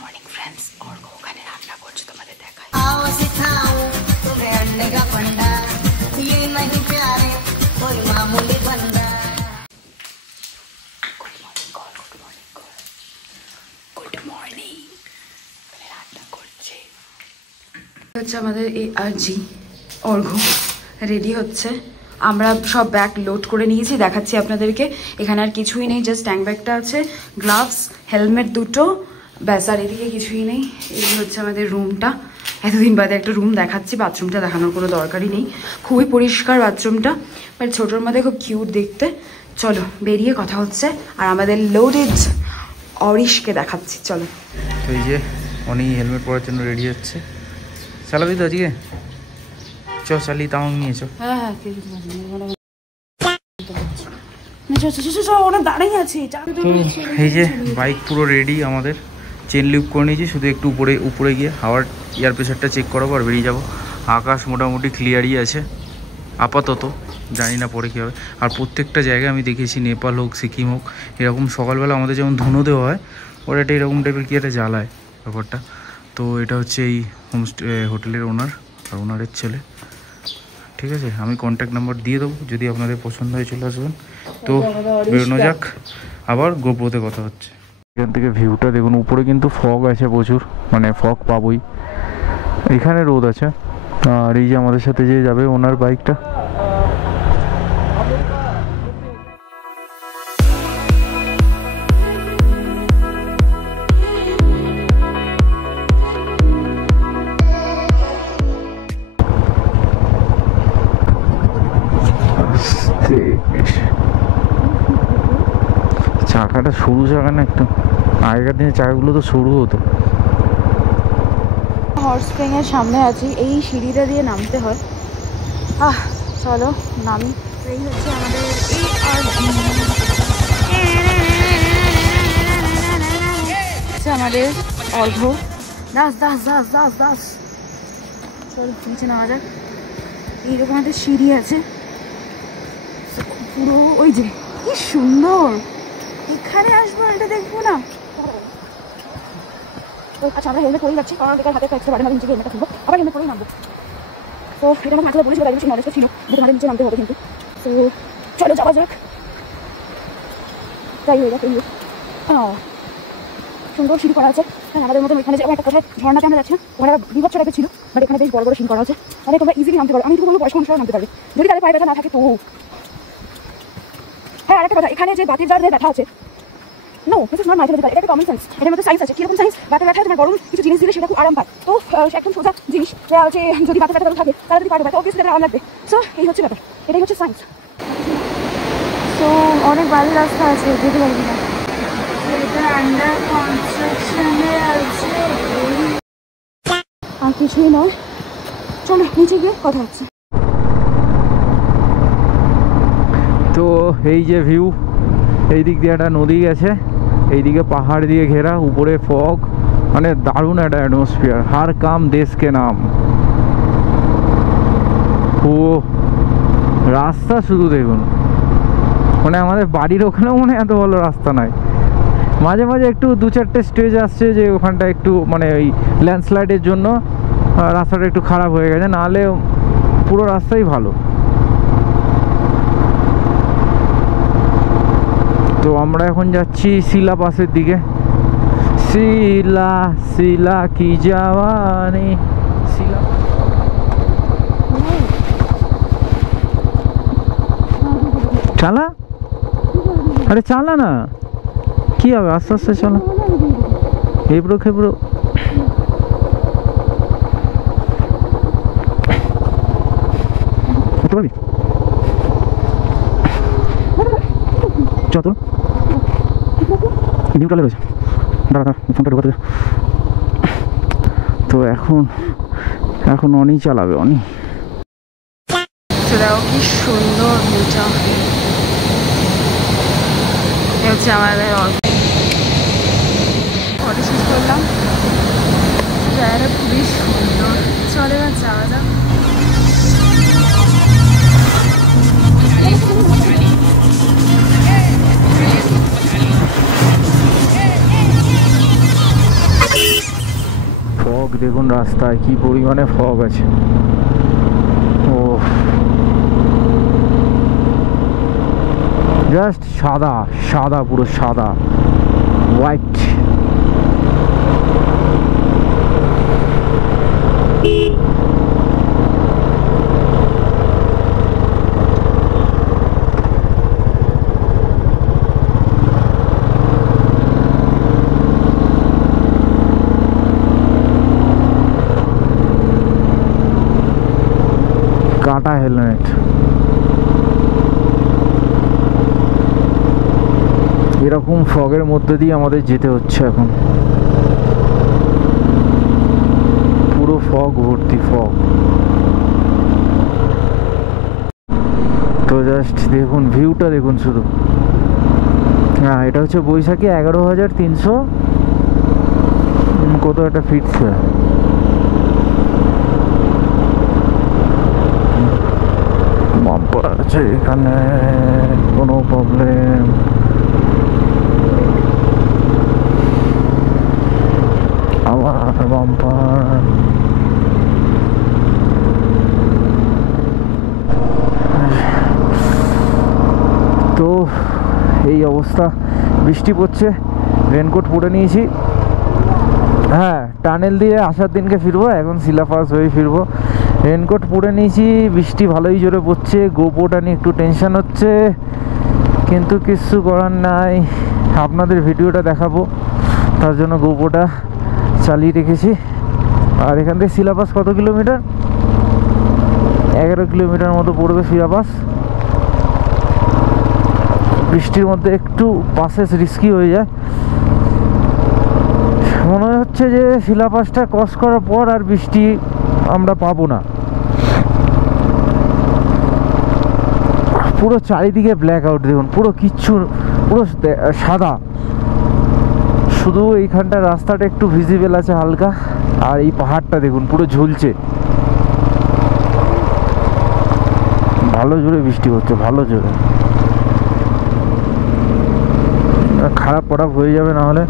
Morning friends और ওখানে রান্না করছে তোমাদের দেখাই आओ सिखाऊं तुम्हें अंडे का फंडा ये नहीं प्यारे कोई मामूली बंदा গুড মর্নিং রান্না করছে হচ্ছে আমাদের এই আরজি অর্ঘ্য রেডি হচ্ছে। আমরা সব ব্যাগ লোড করে নিয়েছি, দেখাচ্ছি আপনাদেরকে। এখানে আর কিছুই নেই, জাস্ট ট্যাঙ্ক ব্যাগটা আছে, গ্লাভস, হেলমেট দুটো, ব্যাস, আর এদিকে কিছুই নেই। এই হচ্ছে আমাদের রুমটা। এতদিন বাদে একটা রুম দেখাচ্ছি। বাথরুমটা দেখানোর কোনো দরকারই নেই, খুবই পরিষ্কার বাথরুমটা, বাট ছোটোর মধ্যে খুব কিউট দেখতে। চলো বেরিয়ে কথা হচ্ছে, আর আমাদের লোডেড অরিশকে দেখাচ্ছি। চলো। তো এই যে উনি হেলমেট পরার জন্য রেডি হচ্ছে। চালাবি তো আজকে? চ চালিয়ে তামাং নিয়ে চো। হ্যাঁ দাঁড়িয়ে আছে। তো এই যে বাইক পুরো রেডি আমাদের, চেন লিপ করে নিয়েছি, শুধু একটু উপরে গিয়ে হাওয়ার এয়ার প্রেশারটা চেক করাবো আর বেরিয়ে যাবো। আকাশ মোটামুটি ক্লিয়ারই আছে আপাতত, জানি না পরে কী হবে। আর প্রত্যেকটা জায়গায় আমি দেখেছি, নেপাল হোক সিকিম হোক, এরকম সকালবেলা আমাদের যেমন ধুনো দেওয়া হয়, ওরা এটা এরকম টাইপের কি একটা জ্বালায় ব্যাপারটা। তো এটা হচ্ছে এই হোমস্টে হোটেলের ওনার আর ওনারের ছেলে, ঠিক আছে। আমি কন্ট্যাক্ট নাম্বার দিয়ে দেবো, যদি আপনাদের পছন্দ হয় চলে আসবেন। তো বেরোনো যাক, আবার গোপ্রোতে কথা হচ্ছে। এখান থেকে ভিউটা দেখুন, উপরে কিন্তু ফগ আছে প্রচুর, মানে ফগ পাবোই। এখানে রোদ আছে। আর এই যে আমাদের সাথে যে যাবে ওনার বাইকটা, চাকাটা সরু চাকা না একটু, আগেকার দিনে চাকাগুলো তো সরু হতো। হট স্প্রিং এর সামনে আছি, এই সিঁড়িটা দিয়ে নামতে হয়। চলো নামি। এই হচ্ছে আমাদের আমাদের অর্ঘ্য। দাস দাস দাস দাস দাস চলো নিচে নামা যাক। এইরকম একটা সিঁড়ি আছে পুরো, ওই যে কি সুন্দর। এখানে আসবো, এটা দেখবো না। আচ্ছা আমরা হেলমেট পরেই যাচ্ছি, কারণ বেকার হাতে এক্সট্রা বাড়ে, নিচে হেলমেটটা খুলবো, আবার হেলমেট পরেই নামবো। তো এটা আমার মাথায় বলেছিল, তাই বেশি নলেজটা ছিল যে তোমাদের নিচে নামতে হবে কিন্তু। তো চলো যাওয়া যাক। তাই হয়ে যাক। সুন্দর সিঁড়ি করা আছে। হ্যাঁ, আমাদের মধ্যে এখানে যে একটা কোথায় ঝর্ণাতে আমরা যাচ্ছি না, ওখানে বিভৎস টাইপের ছিল, বাট এখানে বেশ বড় বড় সিঁড়ি করা আছে, তাহলে তোমরা ইজিলি নামতে পারো। আমি কিন্তু কোনো বয়স্ক মানুষরা নামতে পারবে, যদি তাদের পায়ে ব্যথা না থাকে। তো হ্যাঁ, আরেকটা কথা, এখানে যে বাতির জার ব্যথা আছে, no this is not mythological, এটা একটা কমন সেন্স। এটার মধ্যে সায়েন্স আছে। কিরকম সায়েন্স? বাতের ব্যথা তোমার গরম কিছু জিনিস দিলে সেটা খুব আরাম পায়। তো একদম সোজা জিনিস যে যদি বাতের ব্যথা থাকে তাহলে যদি পায়ে ব্যথা অবভিয়াসলি এটা আরাম লাগবে। সো এই হচ্ছে ব্যাপার, এটাই হচ্ছে সায়েন্স। তো অনেক ভালো রাস্তা আছে, যেতে পারবি না, এটা আন্ডার কনস্ট্রাকশনে আছে আর কিছুই নয়। চলো নিচে গিয়ে কথা হচ্ছে। তো এই যে ভিউ, এই দিক দিয়ে একটা নদী গেছে, এইদিকে পাহাড় দিয়ে ঘেরা, উপরে ফগ, মানে দারুণ একটা অ্যাটমসফিয়ার। হার কাম দেশকে নাম। ও রাস্তা শুধু দেখুন, মানে আমাদের বাড়ির ওখানেও মনে এত ভালো রাস্তা নাই। মাঝে মাঝে একটু দু চারটে স্টেজ আসছে যে ওখানটা একটু মানে ওই ল্যান্ডস্লাইডের জন্য রাস্তাটা একটু খারাপ হয়ে গেছে, নাহলে পুরো রাস্তাই ভালো। তো আমরা এখন যাচ্ছি শিলা পাসের দিকে। শিলা শিলা কি জাওয়ানি, শিলা চালা, আরে চালা না, কি হবে, আস্তে আস্তে চালা, এবড়ো খেবড়ো। পারবি চল নিউট্রালে রয়েছে, দাঁড়া দাঁড়া ফোনটা ঢোকাতে। তো এখন অনি চালাবে, অনি। দেখো কি সুন্দর ভিউটা, হচ্ছে আমাদের ফটো শ্যুট করলাম, জায়গাটা খুবই সুন্দর। চলে এবার যাওয়া যাক। দেখুন রাস্তায় কি পরিমাণে ফগ আছে। ও জাস্ট সাদা সাদা, পুরো সাদা হোয়াইট। কাটা হেলমেট, এরকম ফগের মধ্যে দিয়ে আমাদের যেতে হচ্ছে এখন। পুরো ফগ ভর্তি, ফগ। তো জাস্ট দেখুন ভিউটা দেখুন শুধু। হ্যাঁ, এটা হচ্ছে বৈশাখী 11,300 কত একটা ফিটছে। বাম্পার আছে এখানে, কোনো প্রবলেম। আবার বাম্পার। তো এই অবস্থা, বৃষ্টি পড়ছে, রেনকোট পরে নিয়েছি। হ্যাঁ, টানেল দিয়ে আসার দিনকে ফিরবো, এখন শিলাপাস হয়ে ফিরবো। রেনকোট পরে নিয়েছি, বৃষ্টি ভালোই জোরে পড়ছে। গোপোটা নিয়ে একটু টেনশন হচ্ছে, কিন্তু কিছু করার নাই। আপনাদের ভিডিওটা দেখাবো, তার জন্য গোপোটা চালিয়ে রেখেছি। আর এখান থেকে শিলাপাস কত কিলোমিটার? 11 কিলোমিটার মতো পড়বে শিলাপাস। বৃষ্টির মধ্যে একটু পাসেস রিস্কি হয়ে যায়। মনে হচ্ছে যে শিলাপাসটা ক্রস করার পর আর বৃষ্টি আমরা পাবো না। পুরো চারিদিকে ব্ল্যাক আউট দেখুন, পুরো কিচ্ছু, পুরো সাদা। শুধু এইখানটা রাস্তাটা একটু ভিজিবল আছে হালকা, আর এই পাহাড়টা দেখুন পুরো ঝুলছে। ভালো জোরে বৃষ্টি হচ্ছে, ভালো জোরে। খারাপ পড়াপ হয়ে যাবে না হলে।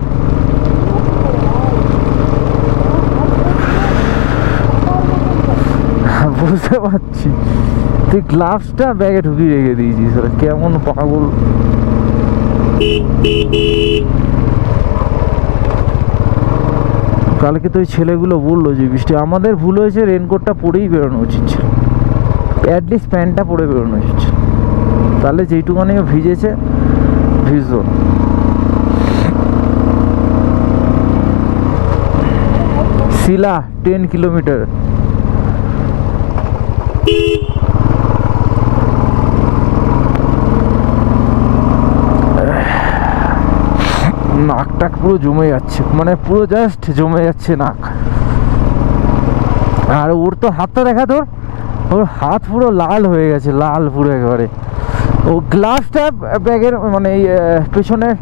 বুঝতে পারছি, তুই গ্লাভসটা ব্যাগে ঢুকিয়ে রেখে দিয়েছিস, কেমন পাগল। কালকে তো ওই ছেলেগুলো বললো যে বৃষ্টি, আমাদের ভুল হয়েছে, রেনকোটটা পরেই বেরোনো উচিত ছিল, অ্যাটলিস্ট প্যান্টটা পরে বেরোনো উচিত ছিল, তাহলে যেইটুকুনি ভিজেছে ভিজল। শিলা 10 কিলোমিটার। নাকটা পুরো জমে যাচ্ছে, মানে পুরো জাস্ট জমে যাচ্ছে নাক। আর ওর তো হাতটা দেখা, তোর ওর হাত পুরো লাল হয়ে গেছে, লাল পুরো একেবারে। ও গ্লাভসটা ব্যাগের মানে পেছনের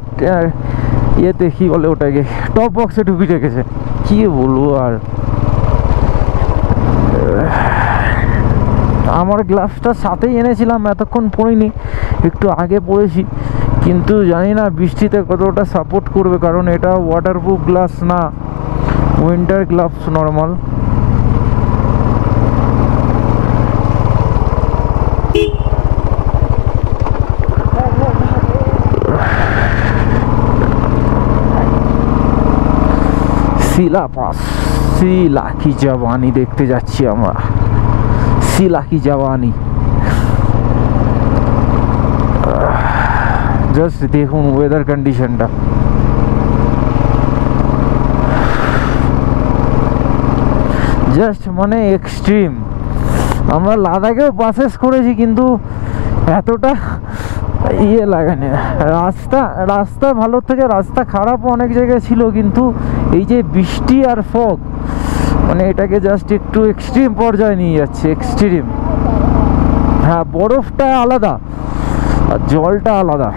ইয়েতে কি বলে ওটাকে, টপ বক্সে ঢুকি রেখেছে। কি বলবো আর, আমার গ্লাভসটা সাথেই এনেছিলাম, এতক্ষণ পরিনি, একটু আগে পরেছি, কিন্তু জানি না বৃষ্টিতে কতটা সাপোর্ট করবে, কারণ এটা ওয়াটারপ্রুফ গ্লাভস না, উইন্টার গ্লাভস নর্মাল। শিলা পাস, শিলা কি জওয়ানি দেখতে যাচ্ছি আমরা, শিলা কি জওয়ানি। জাস্ট দেখুন ওয়েদার কন্ডিশনটা, জাস্ট মানে এক্সট্রিম। আমরা লাদাখেও পাসেস করেছি, কিন্তু এতটা ইয়ে লাগেনি। রাস্তা ভালো থেকে রাস্তা খারাপ অনেক জায়গায় ছিল, কিন্তু এই যে বৃষ্টি আর ফগ, মানে এটাকে জাস্ট একটু এক্সট্রিম পর্যায়ে নিয়ে যাচ্ছে, এক্সট্রিম। হ্যাঁ, বরফটা আলাদা আর জলটা আলাদা।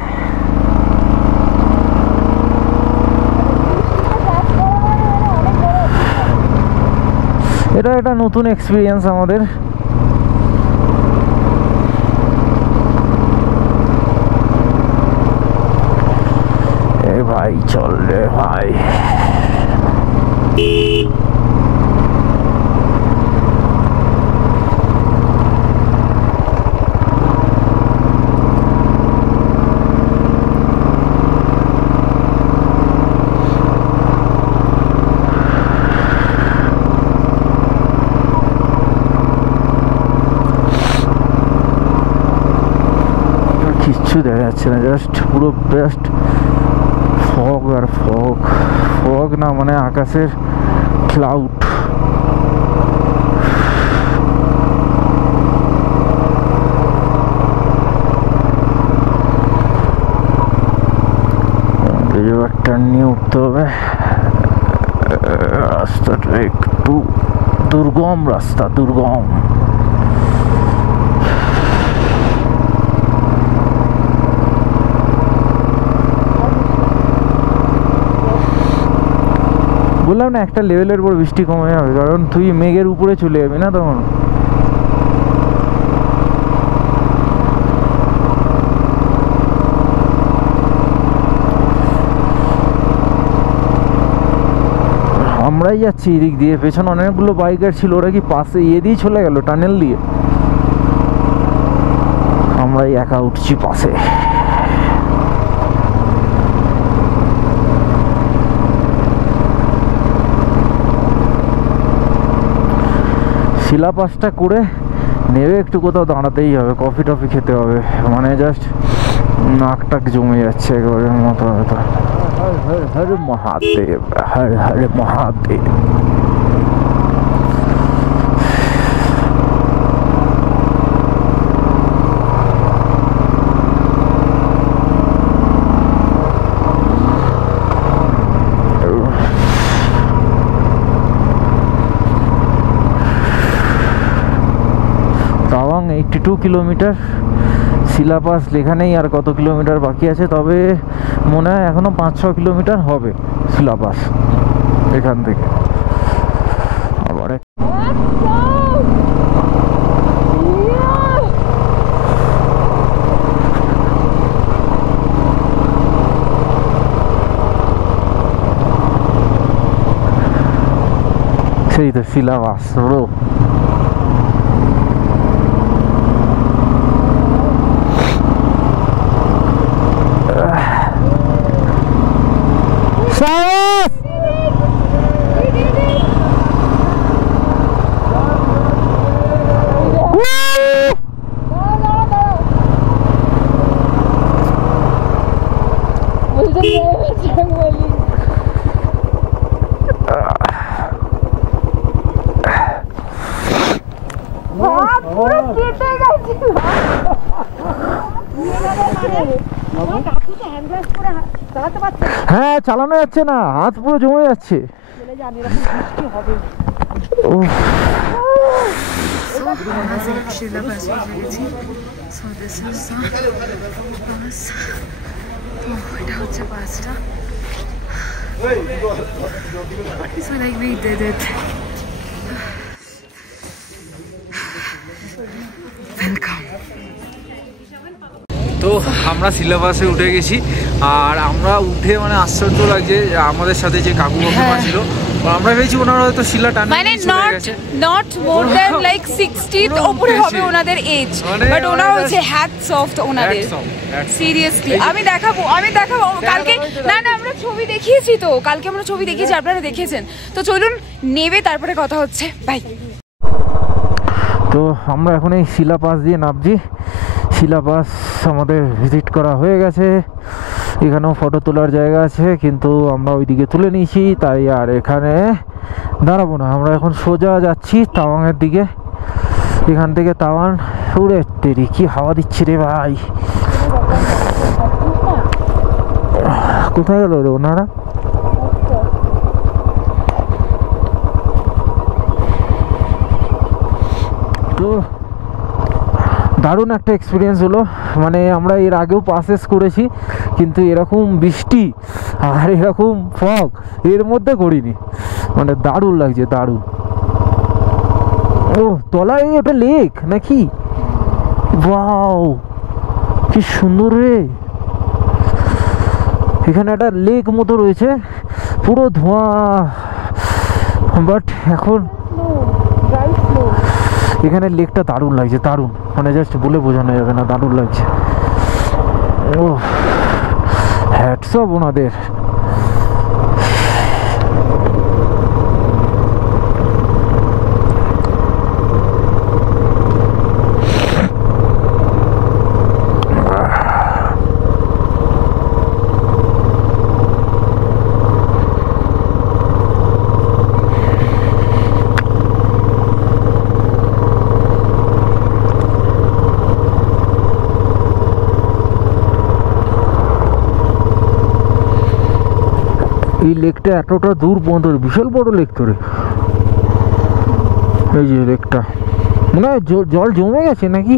এটা নতুন এক্সপিরিয়েন্স আমাদের। ভাই চল রে ভাই, বোঝা যাচ্ছে না, জাস্ট পুরো জাস্ট ফগ আর ফগ, ফগ না মানে আকাশের ক্লাউড। টার্ন নিয়ে উঠতে হবে, রাস্তাটা একটু দুর্গম, রাস্তা দুর্গম। বললাম না একটা লেভেলের পর বৃষ্টি কমে যাবে, কারণ তুই মেঘের উপরে চলে যাবি না তখন। আমরাই যাচ্ছি এদিক দিয়ে, পেছনে অনেকগুলো বাইকার ছিল, ওরা কি পাশে দিয়ে চলে গেল টানেল দিয়ে, আমরাই একা উঠছি পাশে। শিলা পাসটা করে নেবে একটু কোথাও দাঁড়াতেই হবে, কফি টফি খেতে হবে, মানে জাস্ট নাক টাক জমে যাচ্ছে একেবারে মতো। হর হর হর মহাদেব, হর হর মহাদেব। তাওয়াং 82 কিলোমিটার, শিলাপাস লেখা নেই আর কত কিলোমিটার বাকি আছে, তবে মনে হয় এখনো 5-6 কিলোমিটার হবে শিলাপাস এখান থেকে। আবার সেই তো শিলাপাস ব্রো। হ্যাঁ চালানো যাচ্ছে না, হাত পুরো জমে যাচ্ছে। এটা হচ্ছে বাসটা, like we did it. Welcome. তো আমরা শিলাবাসে উঠে গেছি, আর আমরা উঠে মানে আশ্চর্য লাগছে আমাদের সাথে যে কাকু কাকিমা ছিল, আমরা ভেবেছি ওনারা হয়তো শিলা টানে মানে নট মোর দ্যান লাইক 60 উপরে হবে ওনাদের এজ, বাট ওনারা হচ্ছে হ্যাটস অফ ওনাদের, সিরিয়াসলি। আমি দেখাবো কালকে, না আমরা ছবি দেখিয়েছি তো, কালকে আমরা ছবি দেখিয়েছি, আপনারা দেখেছেন তো। চলুন নেবে তারপরে কথা হচ্ছে, বাই। তো আমরা এখন এই শিলাপাস দিয়ে নামছি। শিলাপাস আমাদের ভিজিট করা হয়ে গেছে, এখানেও ফটো তোলার জায়গা আছে, কিন্তু আমরা ওইদিকে তুলে নিয়েছি, তাই আর এখানে দাঁড়াবো না। আমরা এখন সোজা যাচ্ছি তাওয়াংয়ের দিকে। এখান থেকে তাওয়াং, উড়ে তেরি কি হাওয়া দিচ্ছে রে ভাই। কোথায় গেল রে ওনারা? তো দারুণ একটা এক্সপিরিয়েন্স হলো, মানে আমরা এর আগেও পাসেস করেছি, কিন্তু এরকম বৃষ্টি আর এরকম ফগ এর মধ্যে করিনি, মানে দারুণ লাগছে, দারুণ। ও তলায় ওটা লেক নাকি? ওয়াও কি সুন্দর রে, এখানে একটা লেক মতো রয়েছে, পুরো ধোঁয়া, বাট এখন এখানে লেকটা দারুণ লাগছে, দারুণ, মানে জাস্ট বলে বোঝানো যাবে না, দারুণ লাগছে। ও হ্যাটস অফ ওনাদের। এই লেকটা এতটা দূর পর্যন্ত, বিশাল বড় লেক তো রে। এই যে লেকটা মনে হয় জল জমে গেছে নাকি।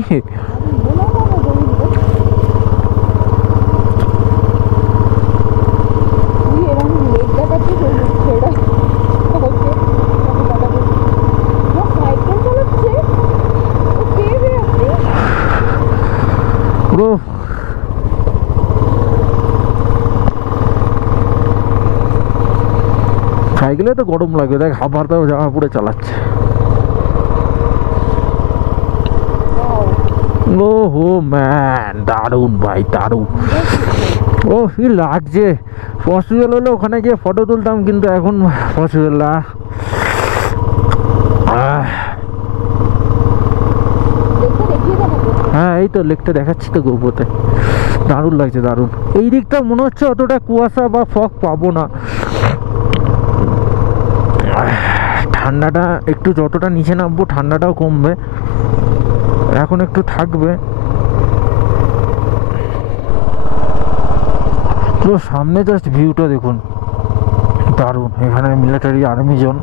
পুরো সাইকেলে তো গরম লাগে, দেখ হাফ হাতাও জামা পরে চালাচ্ছে। ও হো ম্যান, দারুণ ভাই দারুণ। ও কি লাগছে, পসিবল হলে ওখানে গিয়ে ফটো তুলতাম, কিন্তু এখন পসিবল না। হ্যাঁ এই তো লেকটা দেখাচ্ছি তো গোপতে, দারুণ লাগছে দারুণ। এই দিকটা মনে হচ্ছে অতটা কুয়াশা বা ফগ পাবো না। ঠান্ডাটা একটু যতটা নিচে নামবো ঠান্ডাটাও কমবে, এখন একটু থাকবে। পুরো সামনে জাস্ট ভিউটা দেখুন, দারুণ। এখানে মিলিটারি আর্মি জোন।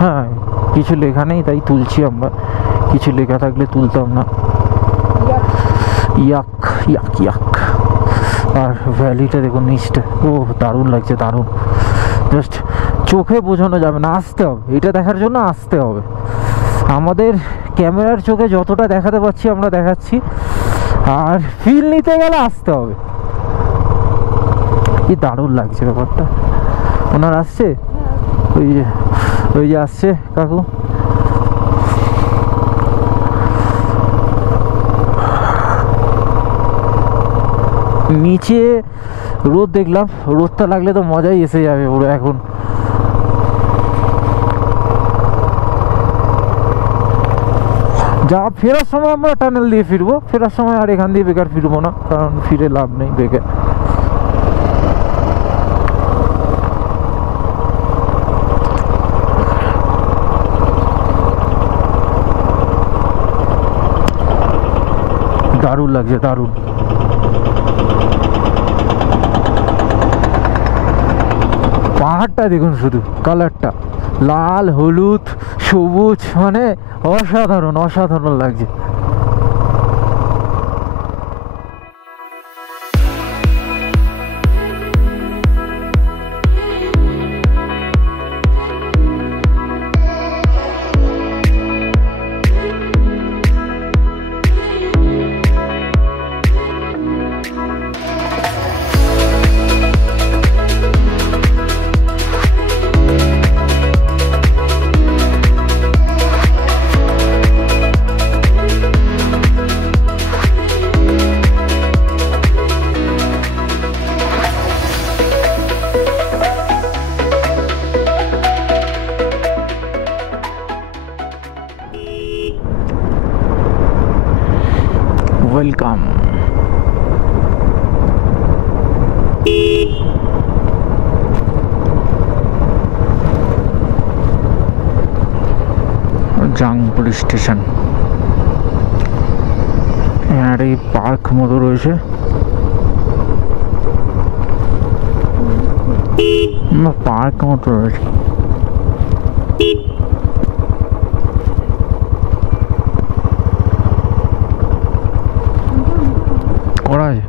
হ্যাঁ কিছু লেখা নেই তাই তুলছি আমরা, কিছু লেখা থাকলে তুলতাম না। ইয়াক ইয়াক ইয়াক। আর ভ্যালিটা দেখুন নিচটা, ও দারুণ লাগছে দারুণ। জাস্ট চোখে বোঝানো যাবে না, আসতে হবে এটা দেখার জন্য, আসতে হবে। আমাদের ক্যামেরার চোখে যতটা দেখাতে পাচ্ছি আমরা দেখাচ্ছি, আর ফিল নিতে গেলে আসতে হবে। কি দারুণ লাগছে ব্যাপারটা। ওনার আসছে, ওই যে আসছে কাকু। নিচে রোদ দেখলাম, রোদটা লাগলে তো মজাই এসে যাবে পুরো। এখন যা ফেরার সময় আমরা টানেল দিয়ে ফিরবো, ফেরার সময় আর এখান দিয়ে বেকার ফিরবো না, কারণ ফিরে লাভ নেই বেকার। দারুণ লাগছে দারুণ। পাহাড়টা দেখুন শুধু, কালারটা লাল হলুদ সবুজ, মানে অসাধারণ অসাধারণ লাগছে। ওয়েলকাম। জাংপুর স্টেশন। আর এই পার্ক মতো রয়েছে, পার্ক মতো রয়েছে। করা আছে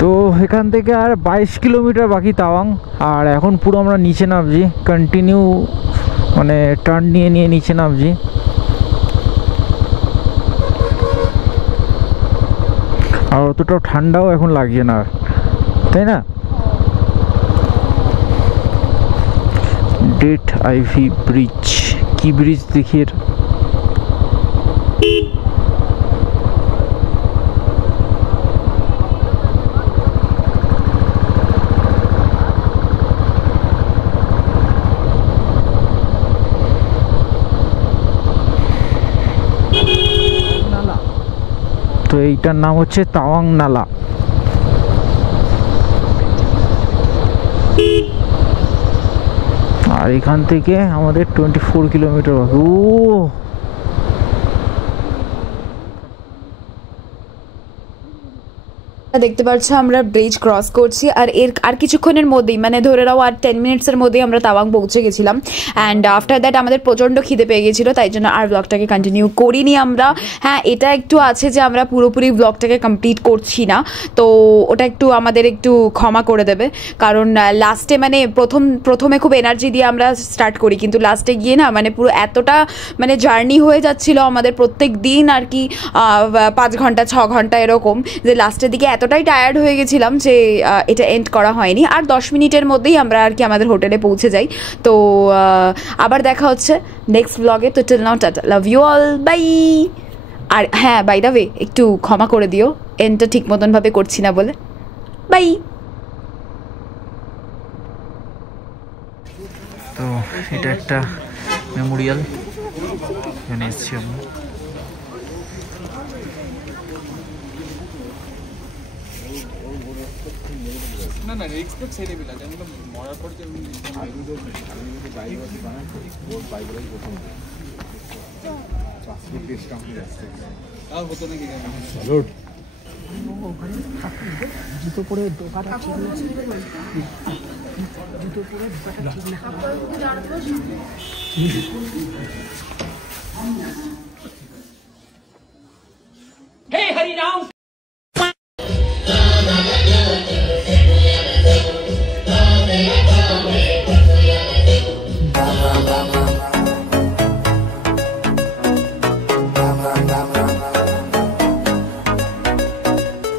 তো এখান থেকে আর 22 কিলোমিটার বাকি তাওয়াং। আর এখন পুরো আমরা নিচে নামছি, কন্টিনিউ মানে টার্ন নিয়ে নিয়ে নিচে নামছি। আর অতটাও ঠান্ডাও এখন লাগছে না, তাই না? ডেট আইভি ব্রিজ, কি ব্রিজ দেখিয়ে তো এইটার নাম হচ্ছে তাওয়াং নালা। আর এখান থেকে আমাদের 24 কিলোমিটার বাকি। ও দেখতে পাচ্ছ আমরা ব্রিজ ক্রস করছি আর আর কিছুক্ষণের মধ্যেই মানে ধরে নাও আর 10 মিনিটসের মধ্যেই আমরা তাওয়াং পৌঁছে গেছিলাম। অ্যান্ড আফটার দ্যাট আমাদের প্রচণ্ড খিদে পেয়ে গেছিলো, তাই জন্য আর ব্লগটাকে কন্টিনিউ করিনি আমরা। হ্যাঁ, এটা একটু আছে যে আমরা পুরোপুরি ব্লগটাকে কমপ্লিট করছি না, তো ওটা একটু আমাদের একটু ক্ষমা করে দেবে, কারণ লাস্টে মানে প্রথমে খুব এনার্জি দিয়ে আমরা স্টার্ট করি, কিন্তু লাস্টে গিয়ে না মানে পুরো এতটা মানে জার্নি হয়ে যাচ্ছিলো আমাদের প্রত্যেক দিন আর কি 5 ঘন্টা 6 ঘন্টা এরকম, যে লাস্টের দিকে এতটাই টায়ার্ড হয়ে গেছিলাম যে এটা এন্ড করা হয়নি। আর 10 মিনিটের মধ্যেই আমরা আর কি আমাদের হোটেলে পৌঁছে যাই। তো আবার দেখা হচ্ছে নেক্সট ব্লগে। তো till now tata, love you all, bye. আর হ্যাঁ, বাই দ্য ওয়ে একটু ক্ষমা করে দিও এন্ডটা ঠিক মতনভাবে করছি না বলে। বাই। তো এটা একটা মেমোরিয়াল, এখানে এসেছি আমরা। না না এক্সপেক্ট ছেড়ে দিলা জানি না মরার পর যে আর হতো নাকি স্যালুট জুতো পরে ঢোকাটা ঠিক না, জুতো পরে ঢোকাটা ঠিক না। হে Hari Ram.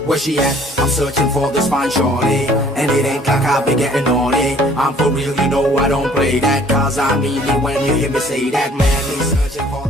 Where she at? I'm searching for this fine shorty, and it ain't like I've been getting on it. I'm for real, you know I don't play that, cause I mean it when you hear me say that. Man, he's searching for